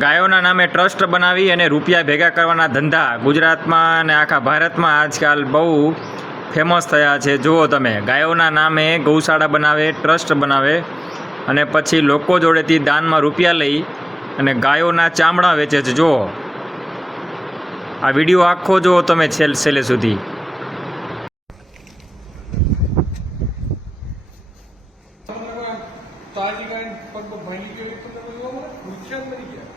ગાયોના નામે ટ્રસ્ટ બનાવી અને રૂપિયા ભેગા કરવાના ધંધા ગુજરાતમાં અને આખા ભારતમાં આજકાલ બહુ ફેમસ થયા છે. જુઓ તમે, ગાયોના નામે ગૌશાળા બનાવે, ટ્રસ્ટ બનાવે અને પછી લોકો જોડેથી દાનમાં રૂપિયા લઈ અને ગાયોના ચામડા વેચે છે. જુઓ, આ વીડિયો આખો જુઓ તમે છેલ્લે સુધી તાજી ગાય પગ પગ ભાંગી ગયેલી તો તમે જોવા મળે નુકસાન કરી ગયા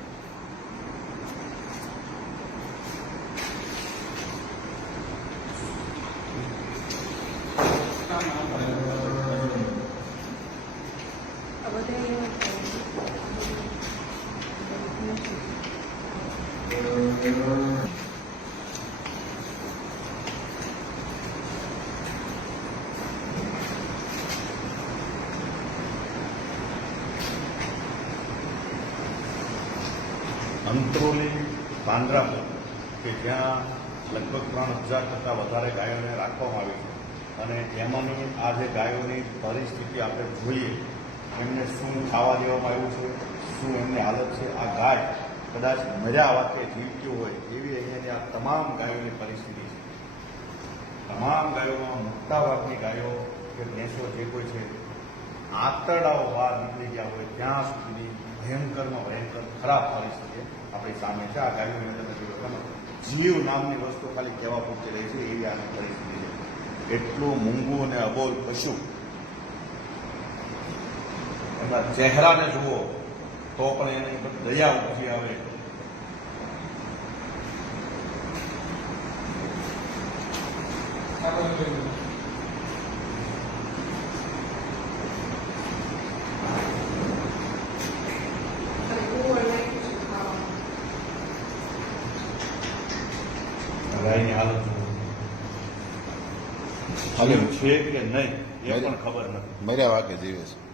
અંત્રોલી પાંજરાપુર કે જ્યાં લગભગ ત્રણ હજાર કરતાં વધારે ગાયોને રાખવામાં આવી છે. અને એમાંની આ જે ગાયોની પરિસ્થિતિ આપણે જોઈએ, એમને શું ખાવા દેવામાં આવ્યું છે, શું એમની હાલત છે, આ ગાય કદાચ મજા વાતે જીવતી હોય એવી અહીંયાની આ તમામ ગાયોની પરિસ્થિતિ છે. તમામ ગાયોમાં મોટાભાગની ગાયો કે ભેંસો જે કોઈ છે, આંતરડાઓ બહાર નીકળી ગયા હોય ત્યાં સુધીની ભયંકરમાં ભયંકર ખરાબ પરિસ્થિતિ આપણી સામે છે. આ ગાયોની તમે જોયો જીવ નામની વસ્તુ ખાલી કહેવા પૂરતી રહી છે એવી આની પરિસ્થિતિ છે. એટલું મૂંગું અને અબોલ પશુ એમાં ચહેરાને જુઓ. તો પણ એની ઉપર દયા ઉઠી આવે. હાલે. છે? કે નહીં એ પણ ખબર નથી. મર્યા વાગે જીવે છે.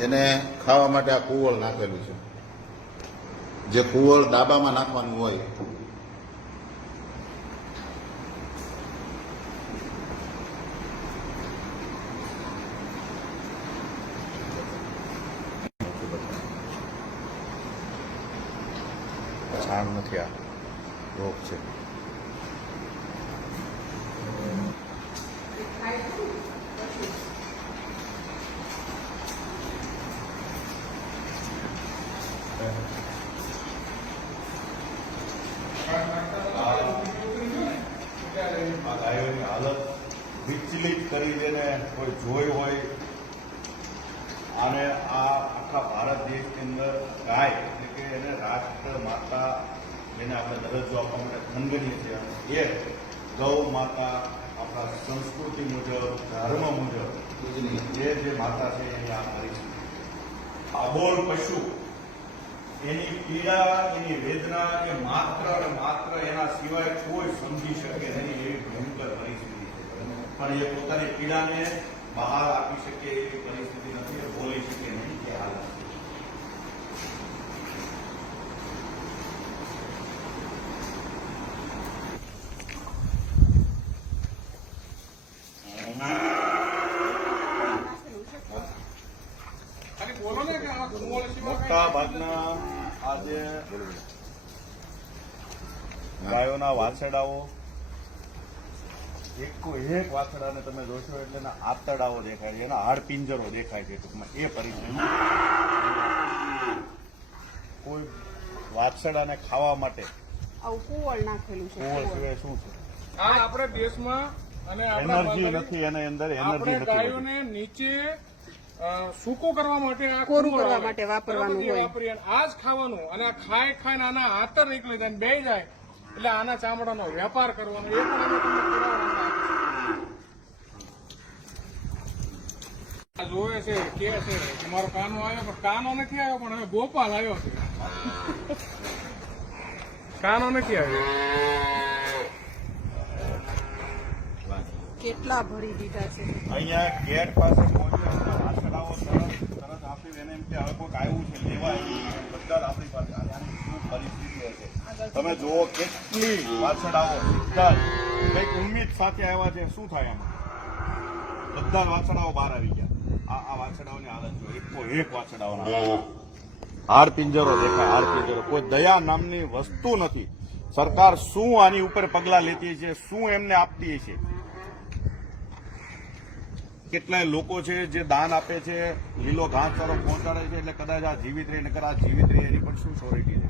એને ખાવા માટે આ કુવળ નાખેલું છે. જે કુવળ ડાબામાં નાખવાનું હોય. છાણ નથી આ. છે. આ હાલત વિચલિત કરી દેને કોઈ જોઈ હોય અને આ આખા ભારત દેશની અંદર ગાય એટલે કે એને રાષ્ટ્ર માતા જેને આપણે દરજ્જો આપવા માટે ખંડનીય છે. એ ગૌ માતા આપણા સંસ્કૃતિ મુજબ, ધર્મ મુજબ, એ જે માતા છે, એ આ પરિસ્થિતિ અબોલ પશુ એની પીડા, એની વેદના કે માત્ર અને માત્ર એના સિવાય કોઈ સમજી શકે નહીં એવી ભયંકર પરિસ્થિતિ છે. પણ એ પોતાની પીડાને બહાર આપી શકે એવી પરિસ્થિતિ નથી બોલી શકે નહીં, એ હાલત છે. ખાલી બોલો ને કે આ કુંવળ સિવાય મોટા ભાગના આ જે ગાયોના વાછડાઓ એક એક વાછડાને તમે જોશો એટલે એના આંતરડાઓ દેખાય છે એના હાડ પિંજરો દેખાય છે ટૂંકમાં. એ પરિસ્થિતિ. કોઈ વાછડાને ખાવા માટે કુવળ નાખેલું છે કુવળ કુવળ. સિવાય શું છે? આ આપણે દેશમાં અને એનર્જી નથી એની અંદર એનર્જી નથી ગાયોને નીચે સૂકો કરવા માટે આ કોરું કરવા માટે વાપરવાનું હોય. આ જ ખાવાનું અને આ ખાઈ ખાઈને આના આતર નીકળી જાય બે જાય. એટલે આના ચામડાનો વેપાર કરવાનો એ પણ જોવે છે કે છે કે મારો કાનો આવ્યો પણ કાનો નથી આવ્યો પણ હવે ગોપાલ આવ્યો છે. કાનો નથી આવ્યો. કેટલા ભરી દીધા છે? અહીંયા ગેટ પાસે પહોંચ્યો વાછરડાઓ તરત તરત આપી એને એમ કે હવે કોઈક આવ્યું છે લેવા આવ્યું છે. બધા જ આપણી પાસે આ આની શું પરિસ્થિતિ હશે તમે જુઓ કેટલી વાછડાઓ બધા જ. કંઈક ઉમ્મીદ સાથે આવ્યા છે શું થાય એમાં બધા વાછડાઓ બહાર આવી ગયા. આ આ વાછડાઓની હાલત જો એક એકો એક વાછડાઓના હાર પિંજરો દેખાય હાર પિંજરો. કોઈ દયા નામની વસ્તુ નથી. સરકાર શું આની ઉપર પગલા લેતી છે શું એમને આપતી છે? કેટલાય લોકો છે જે દાન આપે છે લીલો ઘાસચારો પહોંચાડે છે એટલે કદાચ આ જીવિત રહે નકર આ જીવિત રહે એની પણ શું સોરિટી છે?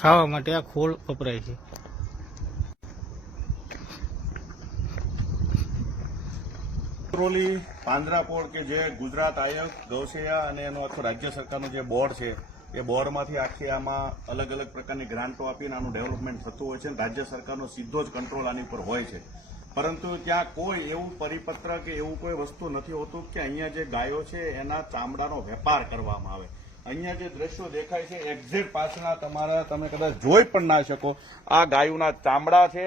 ખાવા માટે આ ખોળ વપરાય છે. ટ્રોલી પાંજરાપોળ કે જે ગુજરાત આયોગ ગૌસેયા અને એનો આખો રાજ્ય સરકારનો જે બોર્ડ છે, એ બોર્ડમાંથી આખી આમાં અલગ અલગ પ્રકારની ગ્રાન્ટો આપીને આનું ડેવલપમેન્ટ થતું હોય છે રાજ્ય સરકારનો સીધો જ કંટ્રોલ આની પર હોય છે. પરંતુ ત્યાં કોઈ એવું પરિપત્ર કે એવું કોઈ વસ્તુ નથી હોતું કે અહીંયા જે ગાયો છે, એના ચામડાનો વેપાર કરવામાં આવે. અહીંયા જે દ્રશ્યો દેખાય છે એક્ઝેક્ટ પાછળના તમારા તમે કદાચ જોઈ પણ ના શકો. આ ગાયોના ચામડા છે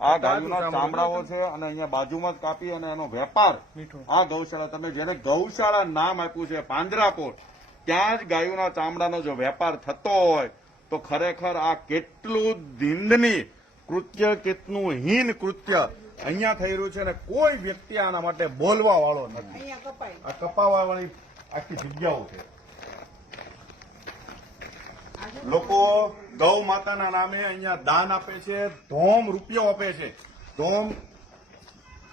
આ ગાયોના ચામડાઓ છે. અને અહીંયા બાજુમાં જ કાપી અને એનો વેપાર આ ગૌશાળા તમે જેને ગૌશાળા નામ આપ્યું છે પાંજરાપોળ ત્યાં જ ગાયોના ચામડાનો જો વેપાર થતો હોય તો ખરેખર આ કેટલું ધીંદની કૃત્ય કેટલું હીન કૃત્ય અહીંયા થઈ રહ્યું છે અને કોઈ વ્યક્તિ આના માટે બોલવા વાળો નથી આ કપાવા વાળી આખી જગ્યાઓ છે. લોકો ગૌ માતાના નામે અહીંયા દાન આપે છે, ધોમ રૂપિયો આપે છે. ધોમ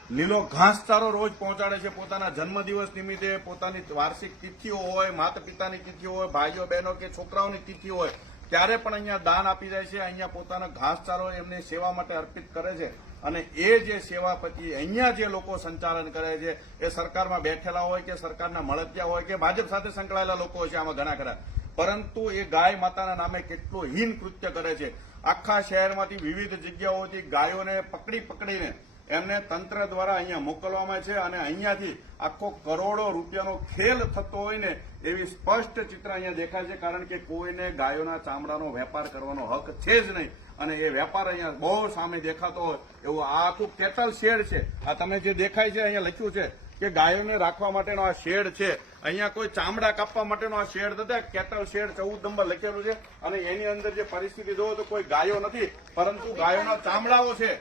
લીલો ઘાસચારો રોજ પહોંચાડે છે પોતાના જન્મદિવસ નિમિત્તે, પોતાની વાર્ષિક તિથિઓ હોય માતા પિતાની તિથિઓ હોય, ભાઈઓ, બહેનો કે છોકરાઓની તિથિ હોય, ત્યારે પણ અહીંયા દાન આપી જાય છે, અહીંયા પોતાનો ઘાસચારો એમની સેવા માટે અર્પિત કરે છે. અને એ જે સેવા પછી અહીંયા જે લોકો સંચાલન કરે છે, એ સરકારમાં બેઠેલા હોય કે સરકારના મળતિયા હોય કે ભાજપ સાથે સંકળાયેલા લોકો છે, આમાં ઘણા ખરા. પરંતુ એ ગાય માતાના નામે કેટલું હીન કૃત્ય કરે છે. આખા શહેરમાંથી વિવિધ જગ્યાઓથી ગાયોને પકડી પકડીને એમને તંત્ર દ્વારા અહીંયા મોકલવામાં છે અને અહીંયાથી આખો કરોડો રૂપિયાનો ખેલ થતો હોય ને એવી સ્પષ્ટ ચિત્ર અહીંયા દેખાય છે, કારણ કે કોઈને ગાયોના ચામડાનો વેપાર કરવાનો હક છે જ નહીં. અને એ વેપાર અહીંયા બહુ સામે દેખાતો હોય. એવું આ આખું કેટલ શેડ છે. આ તમે જે દેખાય છે, અહીંયા લખ્યું છે કે ગાયોને રાખવા માટેનો આ શેડ છે. અહીંયા કોઈ ચામડા કાપવા માટેનો આ શેડ થતા કેટલ શેડ ચૌદ નંબર લખેલું છે. અને એની અંદર જે પરિસ્થિતિ જોવો તો કોઈ ગાયો નથી, પરંતુ ગાયોના ચામડાઓ છે.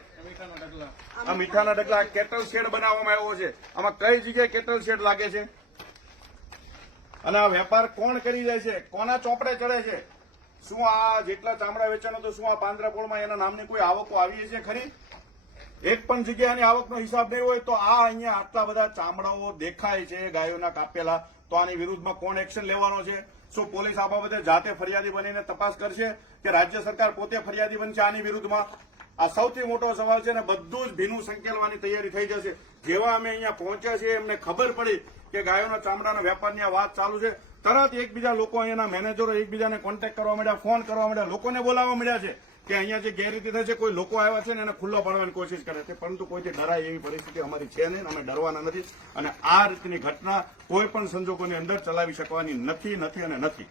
આ મીઠાના ડગલા કેટલ શેડ બનાવવામાં આવ્યો છે. આમાં કઈ જગ્યાએ કેટલ શેડ લાગે છે? અને આ વેપાર કોણ કરી જાય છે? કોના ચોપડે ચડે છે? શું આ જેટલા ચામડા વેચાણો તો શું આ પાંદરાપોળમાં એના નામની કોઈ આવકો આવી છે ખરી? એક પણ જગ્યાની આવકનો હિસાબ નહીં હોય તો આ અહીંયા આટલા બધા ચામડાઓ દેખાય છે, ગાયોના કાપેલા. તો આની વિરુદ્ધમાં કોણ એક્શન લેવાનો છે? શું પોલીસ આ બાબતે જાતે ફરિયાદી બનીને તપાસ કરશે કે રાજ્ય સરકાર પોતે ફરિયાદી બનશે આની વિરુદ્ધમાં? આ સૌથી મોટો સવાલ છે ને બધું જ ભીનું સંકેલવાની તૈયારી થઈ જશે. જેવા અમે અહીંયા પહોંચ્યા છીએ, એમને ખબર પડી કે ગાયોના ચામડાના વેપારની આ વાત ચાલુ છે. તરત એકબીજા લોકો અહીંયાના મેનેજરો એકબીજાને કોન્ટેક્ટ કરવા માંડ્યા ફોન કરવા માંડ્યા, લોકોને બોલાવવા માંડ્યા છે કે અહીંયા જે ગેરરીતિ થાય છે, કોઈ લોકો આવ્યા છે ને એને ખુલ્લો પાડવાની કોશિશ કરે છે. પરંતુ કોઈથી ડરાય એવી પરિસ્થિતિ અમારી છે નહીં, અમે ડરવાના નથી અને આ રીતની ઘટના કોઈ પણ સંજોગોની અંદર ચલાવી શકવાની નથી નથી અને નથી.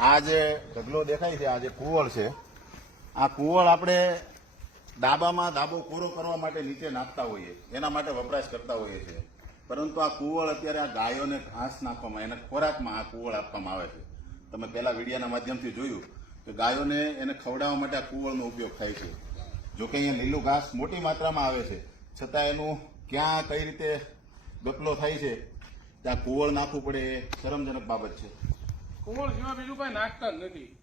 આ જે ઢગલો દેખાય છે, આ જે કુવળ છે, આ કુવળ આપણે ડાબામાં ડાબો પૂરો કરવા માટે નીચે નાખતા હોઈએ, એના માટે વપરાશ કરતા હોઈએ છીએ. પરંતુ આ કુવળ અત્યારે આ ગાયોને ઘાસ નાખવામાં, એને ખોરાકમાં આ કુવળ આપવામાં આવે છે. તમે પહેલા વિડીયાના માધ્યમથી જોયું કે ગાયોને એને ખવડાવવા માટે આ કુવળનો ઉપયોગ થાય છે. જોકે અહીંયા લીલું ઘાસ મોટી માત્રામાં આવે છે. છતાં એનું ક્યાં, કઈ રીતે ગપલો થાય છે ત્યાં કુવળ નાખવું પડે એ શરમજનક બાબત છે. કુવળ સિવાય બીજું કઈ નાખતા નથી.